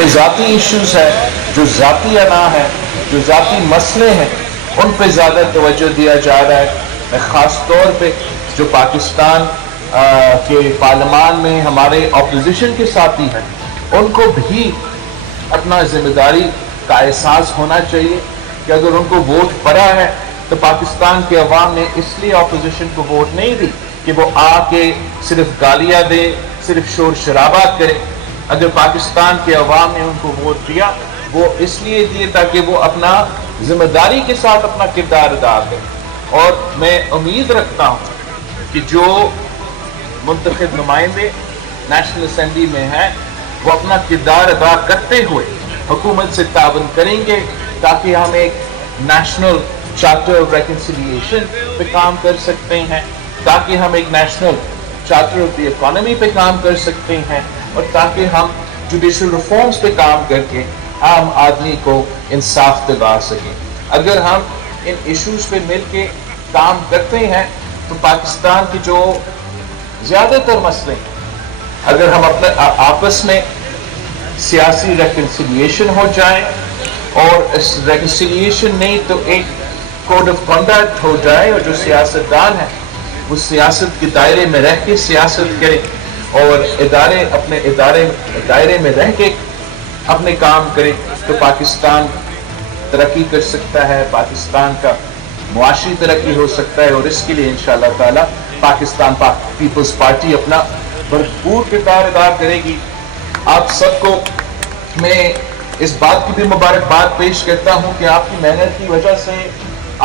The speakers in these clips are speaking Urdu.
اپنے ذاتی ایشوز ہے، جو ذاتی انا ہے، جو ذاتی مسئلے ہیں، ان پہ زیادہ توجہ دیا جا رہا ہے۔ میں خاص طور پہ جو پاکستان کے پارلیمان میں ہمارے اپوزیشن کے ساتھی ہیں، ان کو بھی اپنا ذمہ داری کا احساس ہونا چاہیے کہ اگر ان کو ووٹ پڑا ہے تو پاکستان کے عوام نے اس لیے اپوزیشن کو ووٹ نہیں دی کہ وہ آ کے صرف گالیاں دے، صرف شور شرابہ کرے۔ اگر پاکستان کے عوام نے ان کو ووٹ دیا، وہ اس لیے دیے تاکہ وہ اپنا ذمہ داری کے ساتھ اپنا کردار ادا کرے۔ اور میں امید رکھتا ہوں کہ جو منتخب نمائندے نیشنل اسمبلی میں ہیں وہ اپنا کردار ادا کرتے ہوئے حکومت سے تعاون کریں گے تاکہ ہم ایک نیشنل چارٹر آف ریکنسیلیشن پہ کام کر سکتے ہیں، تاکہ ہم ایک national charter of the economy پہ کام کر سکتے ہیں، اور تاکہ ہم جوڈیشل ریفارمز پہ کام کر کے عام آدمی کو انصاف دلا سکیں۔ اگر ہم ان ایشوز پہ مل کے کام کرتے ہیں تو پاکستان کے جو زیادہ تر مسئلے ہیں، اگر ہم اپنے آپس میں سیاسی ریکنسیلیشن ہو جائیں، اور اس ریکنسیلیشن نہیں تو ایک کوڈ آف کنڈکٹ ہو جائے، اور جو سیاستدان ہیں وہ سیاست کے دائرے میں رہ کے سیاست کریں، اور اپنے دائرے میں رہ کے اپنے کام کریں، تو پاکستان ترقی کر سکتا ہے، پاکستان کا معاشی ترقی ہو سکتا ہے، اور اس کے لیے انشاءاللہ تعالی پاکستان پیپلز پارٹی اپنا بھرپور کردار ادا کرے گی۔ آپ سب کو میں اس بات کی بھی مبارکباد پیش کرتا ہوں کہ آپ کی محنت کی وجہ سے،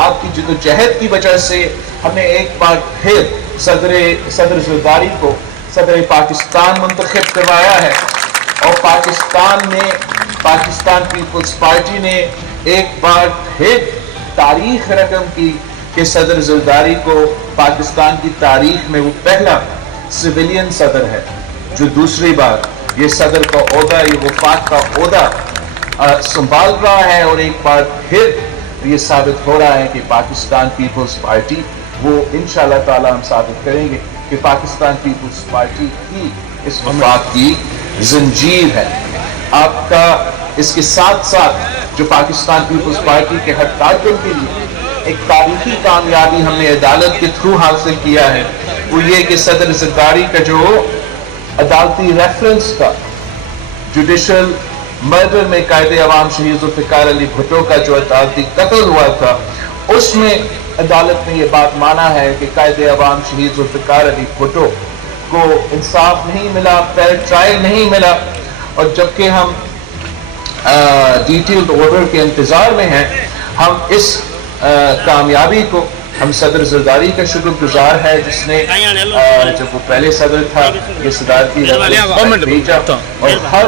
آپ کی جدوجہد کی وجہ سے ہم نے ایک بار پھر صدر زرداری کو صدر پاکستان منتخب کروایا ہے، اور پاکستان پیپلز پارٹی نے ایک بار پھر تاریخ رقم کی کہ صدر زرداری کو پاکستان کی تاریخ میں وہ پہلا سویلین صدر ہے جو دوسری بار یہ صدر کا عہدہ، یہ وفاق کا عہدہ سنبھال رہا ہے، اور ایک بار پھر یہ ثابت ہو رہا ہے کہ پاکستان پیپلز پارٹی، وہ انشاءاللہ تعالی ہم ثابت کریں گے کہ پاکستان پیپلز پارٹی ہی اس وفاق کی زنجیر ہے۔ آپ کا اس کے ساتھ ساتھ جو پاکستان پیپلز پارٹی کے ہر کارکن کے لیے ایک تاریخی کامیابی ہم نے عدالت کے تھرو حاصل کیا ہے، وہ یہ کہ صدر زرداری کا جو عدالتی ریفرنس تھا، جوڈیشل مرڈر میں قائد عوام شہید ذوالفقار علی بھٹو کا جو عدالتی قتل ہوا تھا، اس میں عدالت نے یہ بات مانا ہے کہ قائد عوام شہید ذوالفقار علی بھٹو کو انصاف نہیں ملا، فیئر ٹرائل نہیں ملا، اور جبکہ ہم ڈیٹیلڈ آرڈر کے انتظار میں ہیں، ہم اس کامیابی کو ہم صدر زرداری کا شکر گزار ہے جس نے جب وہ پہلے صدر تھا یہ صدارتی بھیجا، اور ہر